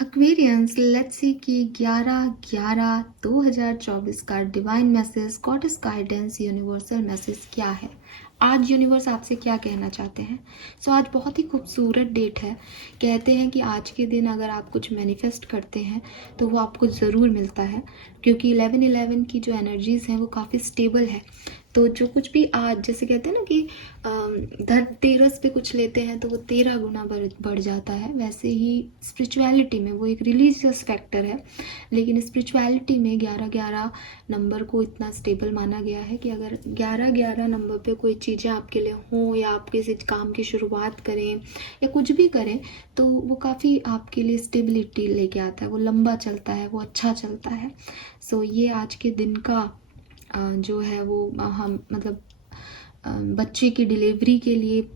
Aquarians, let's see कि 11/11/2024 का divine message, goddess guidance, universal message क्या है। आज यूनिवर्स आपसे क्या कहना चाहते हैं। आज बहुत ही खूबसूरत डेट है। कहते हैं कि आज के दिन अगर आप कुछ मैनिफेस्ट करते हैं तो वो आपको ज़रूर मिलता है, क्योंकि 11/11 की जो एनर्जीज़ हैं वो काफ़ी स्टेबल है। तो जो कुछ भी आज, जैसे कहते हैं ना कि धनतेरस पे कुछ लेते हैं तो वो 13 गुना बढ़ जाता है, वैसे ही स्पिरिचुअलिटी में वो एक रिलीजियस फैक्टर है, लेकिन स्पिरिचुअलिटी में 11/11 नंबर को इतना स्टेबल माना गया है कि अगर 11/11 नंबर पे कोई चीज़ें आपके लिए हों या आप किसी काम की शुरुआत करें या कुछ भी करें तो वो काफ़ी आपके लिए स्टेबिलिटी लेके आता है, वो लंबा चलता है, वो अच्छा चलता है। ये आज के दिन का जो है वो हम मतलब बच्चे की डिलीवरी के लिए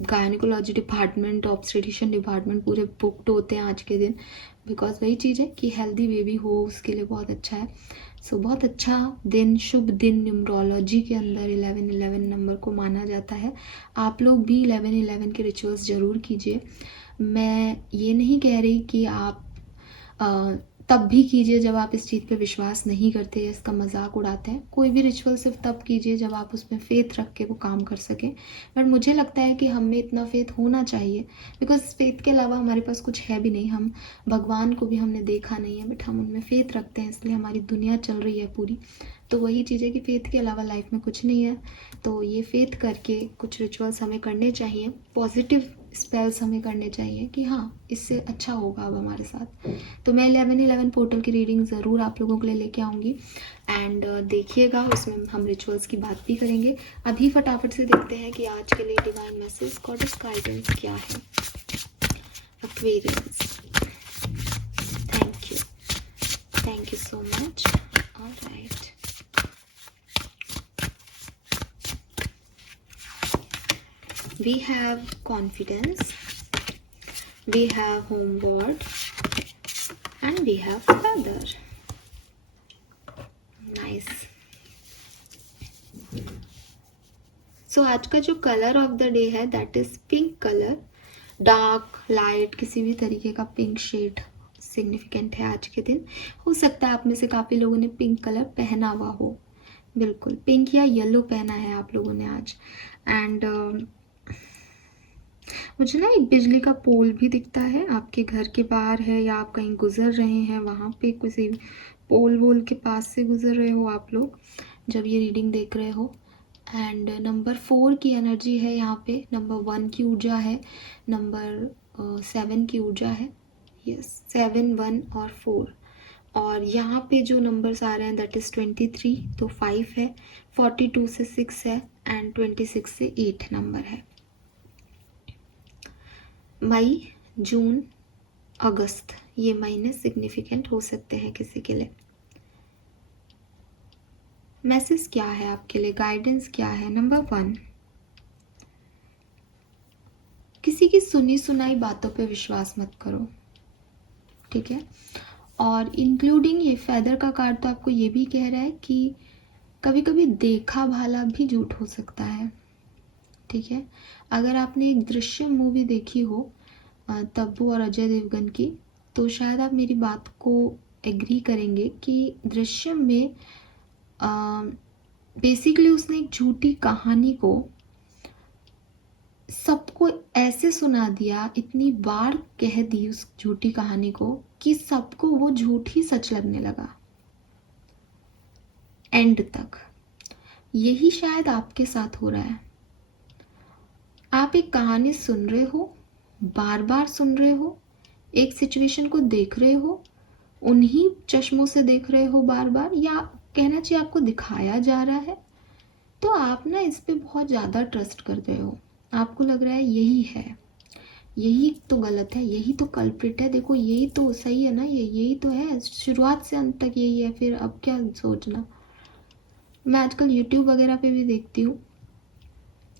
गायनिकोलॉजी डिपार्टमेंट, ऑब्स्टेट्रिशियन डिपार्टमेंट पूरे बुक्ड होते हैं आज के दिन, बिकॉज वही चीज़ है कि हेल्दी बेबी हो उसके लिए बहुत अच्छा है। बहुत अच्छा दिन, शुभ दिन न्यूमरोलॉजी के अंदर 11/11 नंबर को माना जाता है। आप लोग भी 11/11 के रिचुअल्स ज़रूर कीजिए। मैं ये नहीं कह रही कि आप तब भी कीजिए जब आप इस चीज़ पे विश्वास नहीं करते या इसका मजाक उड़ाते हैं। कोई भी रिचुअल सिर्फ तब कीजिए जब आप उसमें फेथ रख के वो काम कर सकें। बट मुझे लगता है कि हम में इतना फेथ होना चाहिए, बिकॉज फेथ के अलावा हमारे पास कुछ है भी नहीं। हम भगवान को भी हमने देखा नहीं है, बट हम उनमें फेथ रखते हैं, इसलिए हमारी दुनिया चल रही है पूरी। तो वही चीज़ है कि फेथ के अलावा लाइफ में कुछ नहीं है। तो ये फेथ करके कुछ रिचुअल्स हमें करने चाहिए, पॉजिटिव स्पेल्स हमें करने चाहिए कि हाँ इससे अच्छा होगा अब हमारे साथ। तो मैं 11/11 पोर्टल की रीडिंग ज़रूर आप लोगों के लिए लेके आऊँगी, एंड देखिएगा, उसमें हम रिचुअल्स की बात भी करेंगे। अभी फटाफट से देखते हैं कि आज के लिए डिवाइन मैसेज, गॉडेस गाइडेंस क्या है। Aquarians, thank you so much. Alright, we have confidence, we have homeward, and we have feather. Nice. आज का जो कलर ऑफ द डे है that is pink colour. Dark, light, किसी भी तरीके का पिंक शेड सिग्निफिकेंट है आज के दिन। हो सकता है आप में से काफ़ी लोगों ने पिंक कलर पहना हुआ हो, बिल्कुल पिंक या येलो पहना है आप लोगों ने आज। एंड मुझे ना एक बिजली का पोल भी दिखता है, आपके घर के बाहर है या आप कहीं गुजर रहे हैं वहाँ पे किसी पोल वोल के पास से गुजर रहे हो आप लोग जब ये रीडिंग देख रहे हो। एंड नंबर 4 की एनर्जी है यहाँ पे, नंबर 1 की ऊर्जा है, नंबर 7 की ऊर्जा है। यस, 7, 1 और 4। और यहाँ पे जो नंबर्स आ रहे हैं दैट इज़ 23 तो 5 है, 42 से 6 है, एंड 26 से 8 नंबर है। मई, जून, अगस्त, ये महीने सिग्निफिकेंट हो सकते हैं किसी के लिए। मैसेज क्या है आपके लिए, गाइडेंस क्या है। नंबर 1, किसी की सुनी सुनाई बातों पे विश्वास मत करो, ठीक है। और इंक्लूडिंग ये फेदर का कार्ड तो आपको ये भी कह रहा है कि कभी कभी देखा भाला भी झूठ हो सकता है, ठीक है। अगर आपने एक दृश्यम मूवी देखी हो तब्बू और अजय देवगन की, तो शायद आप मेरी बात को एग्री करेंगे कि दृश्यम में बेसिकली उसने एक झूठी कहानी को सबको ऐसे सुना दिया, इतनी बार कह दी उस झूठी कहानी को कि सबको वो झूठ ही सच लगने लगा एंड तक। यही शायद आपके साथ हो रहा है। आप एक कहानी सुन रहे हो, बार बार सुन रहे हो, एक सिचुएशन को देख रहे हो, उन्हीं चश्मों से देख रहे हो बार बार, या कहना चाहिए आपको दिखाया जा रहा है, तो आप ना इस पे बहुत ज़्यादा ट्रस्ट कर रहे हो। आपको लग रहा है यही है, यही तो गलत है, यही तो कल्प्रिट है, देखो यही तो सही है ना, यही तो है, शुरुआत से अंत तक यही है, फिर अब क्या सोचना। मैं आजकल यूट्यूब वगैरह पे भी देखती हूँ,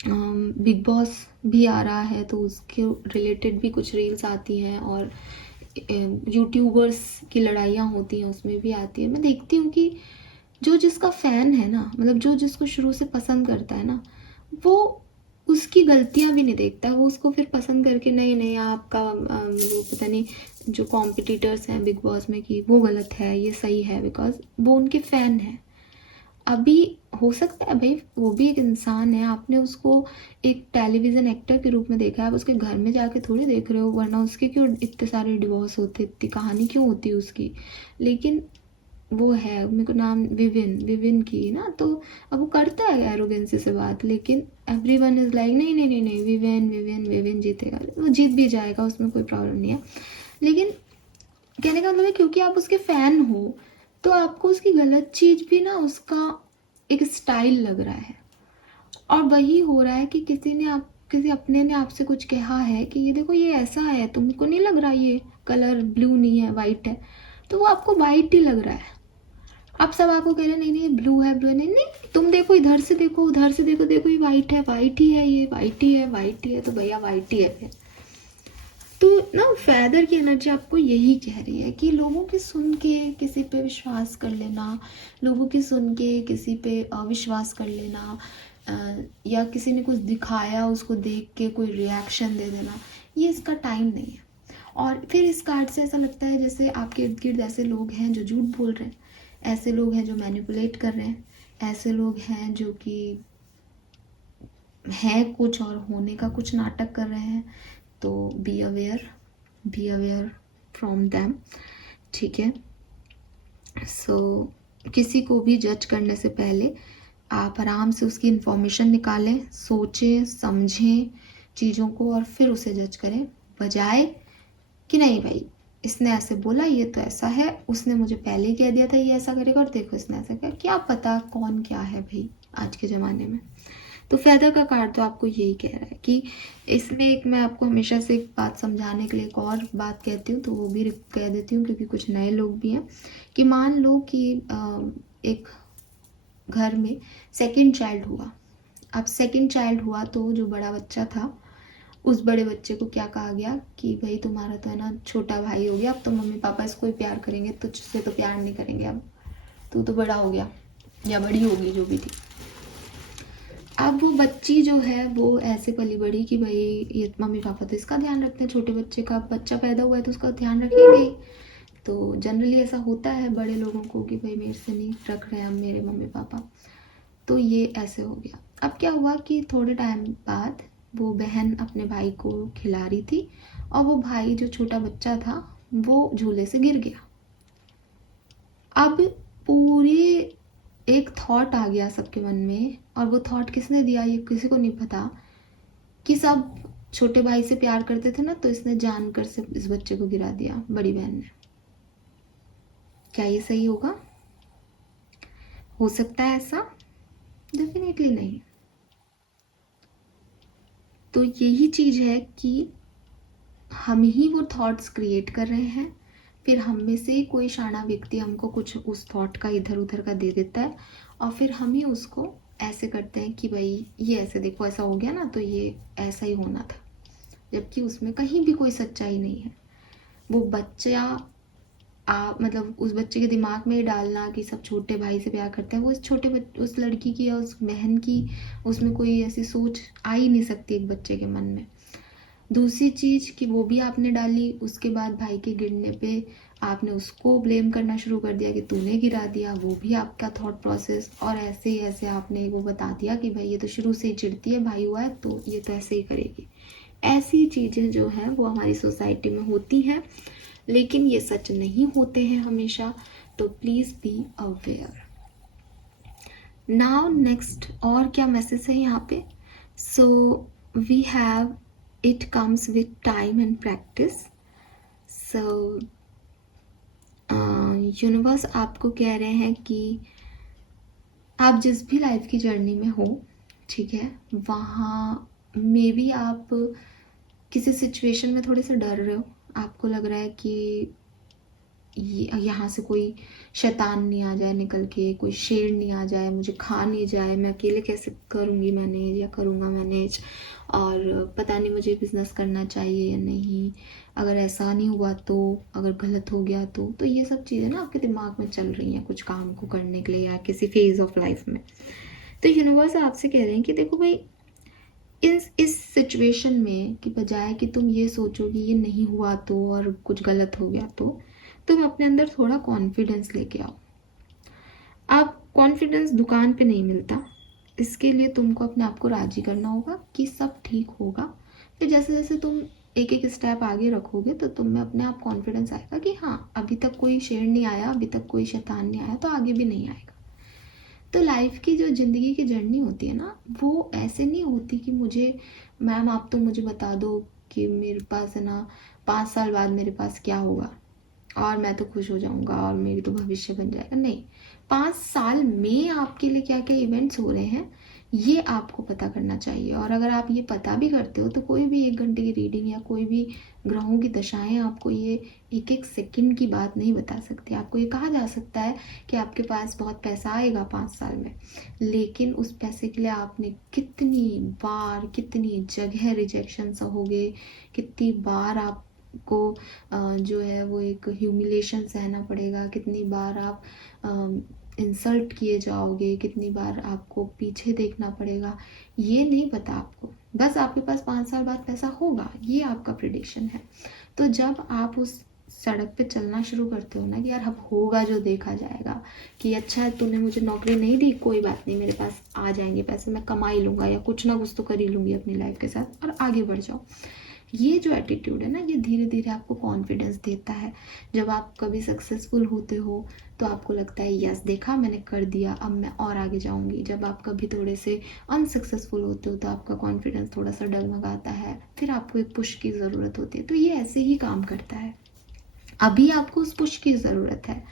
बिग बॉस भी आ रहा है तो उसके रिलेटेड भी कुछ रील्स आती हैं, और यूट्यूबर्स की लड़ाइयाँ होती हैं उसमें भी आती है। मैं देखती हूँ कि जो जिसका फ़ैन है ना, मतलब जो जिसको शुरू से पसंद करता है ना, वो उसकी गलतियां भी नहीं देखता, वो उसको फिर पसंद करके नहीं नहीं आपका वो पता नहीं जो कॉम्पिटिटर्स हैं बिग बॉस में कि वो गलत है ये सही है, बिकॉज वो उनके फ़ैन हैं। अभी हो सकता है भाई वो भी एक इंसान है, आपने उसको एक टेलीविज़न एक्टर के रूप में देखा है, आप उसके घर में जाके थोड़ी देख रहे हो, वरना उसके क्यों इतने सारे डिवोर्स होते, इतनी कहानी क्यों होती है उसकी। लेकिन वो है, मेरे को नाम विविन विविन की ना, तो अब वो करता है एरोगेंसी से बात, लेकिन एवरीवन इज़ लाइक नहीं नहीं नहीं नहीं विविन विविन विविन जीतेगा, वो जीत भी जाएगा, उसमें कोई प्रॉब्लम नहीं है। लेकिन कहने का मतलब है क्योंकि आप उसके फ़ैन हो तो आपको उसकी गलत चीज़ भी ना उसका एक स्टाइल लग रहा है। और वही हो रहा है कि किसी अपने ने आपसे कुछ कहा है कि ये देखो ये ऐसा है, तुमको नहीं लग रहा ये कलर ब्लू नहीं है वाइट है, तो वो आपको वाइट ही लग रहा है। अब सब आपको कह रहे हैं नहीं नहीं ब्लू है ब्लू है, नहीं नहीं तुम देखो इधर से देखो उधर से देखो, देखो ये वाइट है, वाइट ही है, ये वाइट ही है, वाइट ही है, तो भैया वाइट ही है फिर। तो ना फेदर की एनर्जी आपको यही कह रही है कि लोगों की सुन के किसी पे विश्वास कर लेना, लोगों की सुन के किसी पे अविश्वास कर लेना, या किसी ने कुछ दिखाया उसको देख के कोई रिएक्शन दे देना, ये इसका टाइम नहीं है। और फिर इस कार्ड से ऐसा लगता है जैसे आपके इर्द गिर्द ऐसे लोग हैं जो झूठ बोल रहे हैं, ऐसे लोग हैं जो मैनिपुलेट कर रहे हैं, ऐसे लोग हैं जो कि है कुछ और होने का कुछ नाटक कर रहे हैं। तो बी अवेयर फ्रॉम दैम, ठीक है। सो किसी को भी जज करने से पहले आप आराम से उसकी इन्फॉर्मेशन निकालें, सोचें समझें चीज़ों को और फिर उसे जज करें, बजाय कि नहीं भाई इसने ऐसे बोला ये तो ऐसा है, उसने मुझे पहले ही कह दिया था ये ऐसा करेगा और देखो इसने ऐसा किया, क्या पता कौन क्या है भाई आज के ज़माने में। तो फेदर का कार्ड तो आपको यही कह रहा है कि इसमें एक मैं आपको हमेशा से एक बात समझाने के लिए एक और बात कहती हूँ, तो वो भी कह देती हूँ क्योंकि कुछ नए लोग भी हैं, कि मान लो कि एक घर में सेकंड चाइल्ड हुआ। अब सेकंड चाइल्ड हुआ तो जो बड़ा बच्चा था उस बड़े बच्चे को क्या कहा गया कि भाई तुम्हारा तो है ना छोटा भाई हो गया, अब तो मम्मी पापा इसको ही प्यार करेंगे, तुझसे तो प्यार नहीं करेंगे, अब तू तो बड़ा हो गया या बड़ी होगी जो भी थी। अब वो बच्ची जो है वो ऐसे पली बड़ी कि भाई ये मम्मी पापा तो इसका ध्यान रखते हैं, छोटे बच्चे का बच्चा पैदा हुआ है तो उसका ध्यान रखेंगे ही। तो जनरली ऐसा होता है बड़े लोगों को कि भाई मेरे से नहीं रख रहे हैं अब मेरे मम्मी पापा, तो ये ऐसे हो गया। अब क्या हुआ कि थोड़े टाइम बाद वो बहन अपने भाई को खिला रही थी और वो भाई जो छोटा बच्चा था वो झूले से गिर गया। अब पूरे एक थॉट आ गया सबके मन में, और वो थॉट किसने दिया ये किसी को नहीं पता, कि सब छोटे भाई से प्यार करते थे ना, तो इसने जानकर से इस बच्चे को गिरा दिया बड़ी बहन ने। क्या ये सही होगा? हो सकता है ऐसा? डेफिनेटली नहीं। तो यही चीज़ है कि हम ही वो थॉट्स क्रिएट कर रहे हैं, फिर हम में से कोई शाना व्यक्ति हमको कुछ उस थॉट का इधर उधर का दे देता है और फिर हम ही उसको ऐसे करते हैं कि भाई ये ऐसे देखो ऐसा हो गया ना तो ये ऐसा ही होना था, जबकि उसमें कहीं भी कोई सच्चाई नहीं है। वो बच्चा मतलब उस बच्चे के दिमाग में ही डालना कि सब छोटे भाई से प्यार करते हैं, वो उस लड़की की या उस बहन की उसमें कोई ऐसी सोच आ ही नहीं सकती एक बच्चे के मन में। दूसरी चीज़ कि वो भी आपने डाली, उसके बाद भाई के गिरने पे आपने उसको ब्लेम करना शुरू कर दिया कि तूने गिरा दिया, वो भी आपका थॉट प्रोसेस, और ऐसे ही ऐसे आपने वो बता दिया कि भाई ये तो शुरू से ही चिढ़ती है, भाई हुआ है तो ये तो ऐसे ही करेगी। ऐसी चीज़ें जो हैं वो हमारी सोसाइटी में होती हैं, लेकिन ये सच नहीं होते हैं हमेशा, तो please be aware. Now next और क्या मैसेज है यहाँ पे? So we have it comes with time and practice. So universe आपको कह रहे हैं कि आप जिस भी लाइफ की जर्नी में हो, ठीक है, वहाँ मे बी आप किसी सिचुएशन में थोड़े से डर रहे हो, आपको लग रहा है कि यहाँ से कोई शैतान नहीं आ जाए निकल के, कोई शेर नहीं आ जाए मुझे खा नहीं जाए, मैं अकेले कैसे करूँगी मैनेज या करूँगा मैनेज, और पता नहीं मुझे बिज़नेस करना चाहिए या नहीं, अगर ऐसा नहीं हुआ तो, अगर गलत हो गया तो ये सब चीज़ें ना आपके दिमाग में चल रही हैं कुछ काम को करने के लिए या किसी फेज़ ऑफ लाइफ में। तो यूनिवर्स आपसे कह रहे हैं कि देखो भाई इस सिचुएशन में कि बजाय कि तुम ये सोचो कि ये नहीं हुआ तो और कुछ गलत हो गया तो तुम अपने अंदर थोड़ा कॉन्फिडेंस लेके आओ। अब कॉन्फिडेंस दुकान पे नहीं मिलता, इसके लिए तुमको अपने आप को राजी करना होगा कि सब ठीक होगा। फिर जैसे जैसे तुम एक एक स्टेप आगे रखोगे तो तुम में अपने आप कॉन्फिडेंस आएगा कि हाँ, अभी तक कोई शेर नहीं आया, अभी तक कोई शैतान नहीं आया, तो आगे भी नहीं आएगा। तो लाइफ की जो ज़िंदगी की जर्नी होती है ना, वो ऐसे नहीं होती कि मुझे मैम आप तो मुझे बता दो कि मेरे पास है ना 5 साल बाद मेरे पास क्या होगा और मैं तो खुश हो जाऊंगा और मेरी तो भविष्य बन जाएगा। नहीं, 5 साल में आपके लिए क्या क्या इवेंट्स हो रहे हैं ये आपको पता करना चाहिए। और अगर आप ये पता भी करते हो तो कोई भी 1 घंटे की रीडिंग या कोई भी ग्रहों की दशाएं आपको ये एक एक सेकंड की बात नहीं बता सकती। आपको ये कहा जा सकता है कि आपके पास बहुत पैसा आएगा 5 साल में, लेकिन उस पैसे के लिए आपने कितनी बार कितनी जगह रिजेक्शन सहोगे, कितनी बार आप को जो है वो एक ह्यूमिलेशन सहना पड़ेगा, कितनी बार आप इंसल्ट किए जाओगे, कितनी बार आपको पीछे देखना पड़ेगा, ये नहीं पता आपको। बस आपके पास 5 साल बाद पैसा होगा, ये आपका प्रिडिक्शन है। तो जब आप उस सड़क पे चलना शुरू करते हो ना कि यार अब होगा जो देखा जाएगा, कि अच्छा है तूने मुझे नौकरी नहीं दी, कोई बात नहीं, मेरे पास आ जाएंगे पैसे, मैं कमा ही लूँगा या कुछ ना कुछ तो कर ही लूँगी अपनी लाइफ के साथ, और आगे बढ़ जाओ। ये जो एटीट्यूड है ना, ये धीरे धीरे आपको कॉन्फिडेंस देता है। जब आप कभी सक्सेसफुल होते हो तो आपको लगता है यस देखा मैंने कर दिया, अब मैं और आगे जाऊंगी। जब आप कभी थोड़े से अनसक्सेसफुल होते हो तो आपका कॉन्फिडेंस थोड़ा सा डगमगाता है, फिर आपको एक पुश की ज़रूरत होती है। तो ये ऐसे ही काम करता है। अभी आपको उस पुश की ज़रूरत है,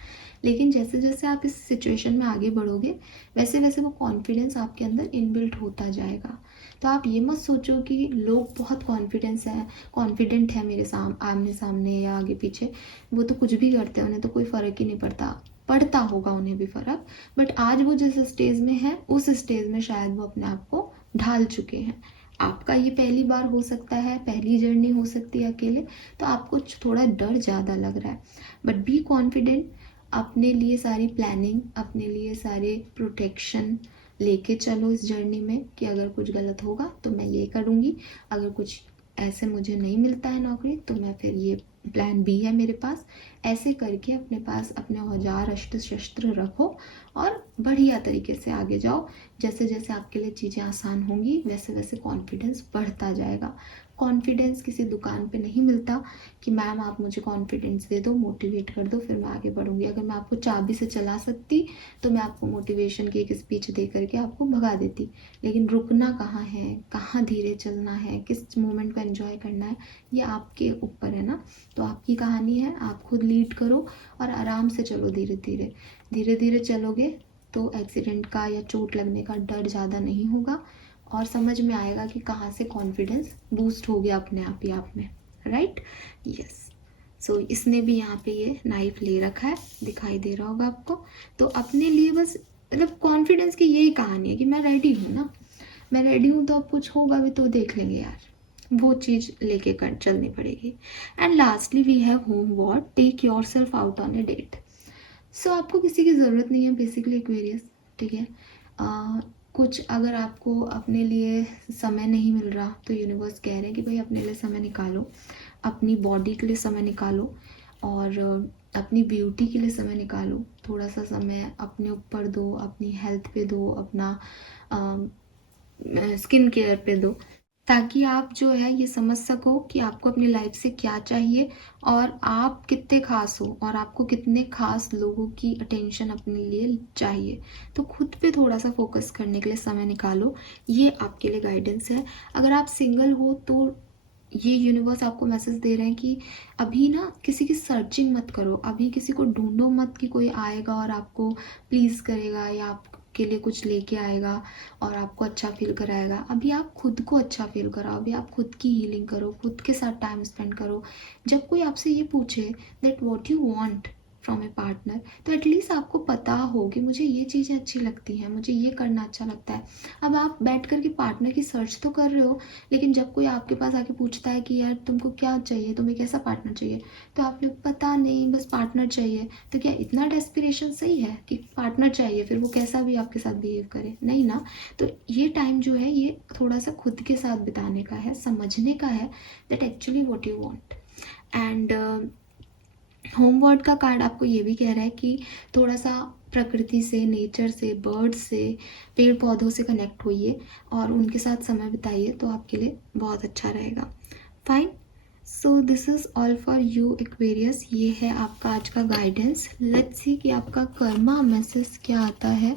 लेकिन जैसे जैसे आप इस सिचुएशन में आगे बढ़ोगे वैसे वैसे वो कॉन्फिडेंस आपके अंदर इनबिल्ट होता जाएगा। तो आप ये मत सोचो कि लोग बहुत कॉन्फिडेंट है मेरे आमने सामने या आगे पीछे, वो तो कुछ भी करते हैं, उन्हें तो कोई फ़र्क ही नहीं पड़ता होगा उन्हें भी फ़र्क, बट आज वो जिस स्टेज में है उस स्टेज में शायद वो अपने आप को ढाल चुके हैं। आपका ये पहली बार हो सकता है, पहली जर्नी हो सकती है अकेले, तो आपको थोड़ा डर ज़्यादा लग रहा है, बट बी कॉन्फिडेंट। अपने लिए सारी प्लानिंग, अपने लिए सारे प्रोटेक्शन लेके चलो इस जर्नी में कि अगर कुछ गलत होगा तो मैं ये करूँगी, अगर कुछ ऐसे मुझे नहीं मिलता है नौकरी तो मैं फिर ये प्लान बी है मेरे पास। ऐसे करके अपने पास अपने औजार अस्त्र शस्त्र रखो और बढ़िया तरीके से आगे जाओ। जैसे जैसे आपके लिए चीज़ें आसान होंगी वैसे वैसे कॉन्फिडेंस बढ़ता जाएगा। कॉन्फिडेंस किसी दुकान पे नहीं मिलता कि मैम आप मुझे कॉन्फिडेंस दे दो, मोटिवेट कर दो, फिर मैं आगे बढ़ूंगी। अगर मैं आपको चाबी से चला सकती तो मैं आपको मोटिवेशन की एक स्पीच दे करके आपको भगा देती, लेकिन रुकना कहाँ है, कहाँ धीरे चलना है, किस मोमेंट को एंजॉय करना है, ये आपके ऊपर है ना। तो आपकी कहानी है, आप खुद लीड करो और आराम से चलो। धीरे धीरे चलोगे तो एक्सीडेंट का या चोट लगने का डर ज़्यादा नहीं होगा और समझ में आएगा कि कहाँ से कॉन्फिडेंस बूस्ट हो गया अपने आप ही आप में, राइट। यस। सो इसने भी यहाँ पे ये नाइफ ले रखा है, दिखाई दे रहा होगा आपको। तो अपने लिए बस मतलब कॉन्फिडेंस की यही कहानी है कि मैं रेडी हूँ ना, मैं रेडी हूँ, तो अब कुछ होगा भी तो देख लेंगे यार, वो चीज़ लेके कर चलनी पड़ेगी। And lastly we have home word, take your self out on a. Date आपको किसी की ज़रूरत नहीं है बेसिकली एक्वेरियस, ठीक है। कुछ अगर आपको अपने लिए समय नहीं मिल रहा तो यूनिवर्स कह रहे हैं कि भाई अपने लिए समय निकालो, अपनी बॉडी के लिए समय निकालो और अपनी ब्यूटी के लिए समय निकालो। थोड़ा सा समय अपने ऊपर दो, अपनी हेल्थ पे दो, अपना स्किन केयर पे दो, ताकि आप जो है ये समझ सको कि आपको अपनी लाइफ से क्या चाहिए और आप कितने खास हो और आपको कितने खास लोगों की अटेंशन अपने लिए चाहिए। तो खुद पे थोड़ा सा फोकस करने के लिए समय निकालो, ये आपके लिए गाइडेंस है। अगर आप सिंगल हो तो ये यूनिवर्स आपको मैसेज दे रहे हैं कि अभी ना किसी की सर्चिंग मत करो, अभी किसी को ढूंढो मत कि कोई आएगा और आपको प्लीज़ करेगा या आपके लिए कुछ लेके आएगा और आपको अच्छा फील कराएगा। अभी आप खुद को अच्छा फील कराओ, अभी आप खुद की हीलिंग करो, खुद के साथ टाइम स्पेंड करो। जब कोई आपसे ये पूछे that what you want from A partner, तो एटलीस्ट आपको पता हो कि मुझे ये चीज़ें अच्छी लगती हैं, मुझे ये करना अच्छा लगता है। अब आप बैठ कर के पार्टनर की सर्च तो कर रहे हो, लेकिन जब कोई आपके पास आके पूछता है कि यार तुमको क्या चाहिए, तुम्हें कैसा पार्टनर चाहिए, तो आपने पता नहीं बस पार्टनर चाहिए, तो क्या इतना डेस्पिरेशन सही है कि पार्टनर चाहिए फिर वो कैसा भी आपके साथ बिहेव करे? नहीं ना। तो ये टाइम जो है ये थोड़ा सा खुद के साथ बिताने का है, समझने का है that actually what you want. And homeward का कार्ड आपको ये भी कह रहा है कि थोड़ा सा प्रकृति से, नेचर से, बर्ड्स से, पेड़ पौधों से कनेक्ट होइए और उनके साथ समय बिताइए, तो आपके लिए बहुत अच्छा रहेगा। Fine, so this is all for you Aquarius. ये है आपका आज का गाइडेंस। लेट्स सी कि आपका कर्मा मैसेज क्या आता है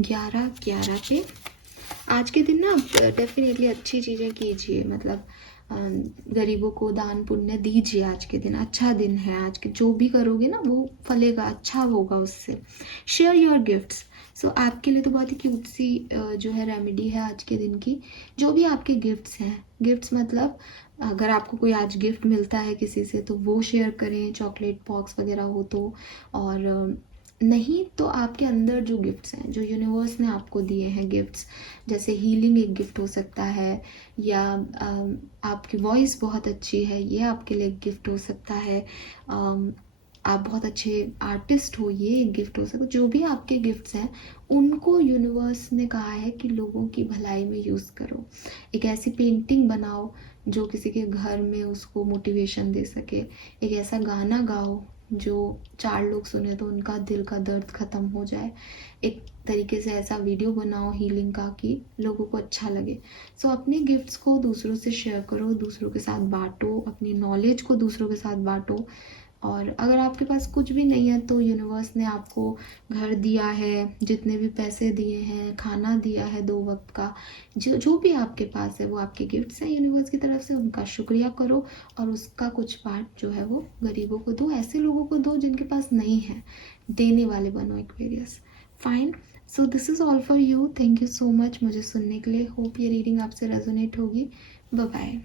11/11 पे। आज के दिन ना डेफिनेटली अच्छी चीज़ें कीजिए, मतलब गरीबों को दान पुण्य दीजिए। आज के दिन अच्छा दिन है, आज के जो भी करोगे ना वो फलेगा, अच्छा होगा उससे। Share your gifts. सो आपके लिए तो बहुत ही क्यूट सी जो है रेमेडी है आज के दिन की। जो भी आपके गिफ्ट्स हैं, गिफ्ट्स मतलब अगर आपको कोई आज गिफ्ट मिलता है किसी से तो वो शेयर करें, चॉकलेट बॉक्स वगैरह हो तो, और नहीं तो आपके अंदर जो गिफ्ट्स हैं, जो यूनिवर्स ने आपको दिए हैं गिफ्ट्स, जैसे हीलिंग एक गिफ्ट हो सकता है, या आपकी वॉइस बहुत अच्छी है, ये आपके लिए एक गिफ्ट हो सकता है, आप बहुत अच्छे आर्टिस्ट हो, ये एक गिफ्ट हो सकता है। जो भी आपके गिफ्ट्स हैं उनको यूनिवर्स ने कहा है कि लोगों की भलाई में यूज़ करो। एक ऐसी पेंटिंग बनाओ जो किसी के घर में उसको मोटिवेशन दे सके। एक ऐसा गाना गाओ जो 4 लोग सुने तो उनका दिल का दर्द ख़त्म हो जाए। एक तरीके से ऐसा वीडियो बनाओ हीलिंग का कि लोगों को अच्छा लगे। सो अपने गिफ्ट्स को दूसरों से शेयर करो, दूसरों के साथ बांटो, अपनी नॉलेज को दूसरों के साथ बांटो। और अगर आपके पास कुछ भी नहीं है तो यूनिवर्स ने आपको घर दिया है, जितने भी पैसे दिए हैं, खाना दिया है 2 वक्त का, जो जो भी आपके पास है वो आपके गिफ्ट्स हैं यूनिवर्स की तरफ से, उनका शुक्रिया करो और उसका कुछ पार्ट जो है वो गरीबों को दो, ऐसे लोगों को दो जिनके पास नहीं है। देने वाले बनो Aquarius. Fine, so this is all for you. Thank you so much मुझे सुनने के लिए। होप ये रीडिंग आपसे रेजोनेट होगी। Bye bye.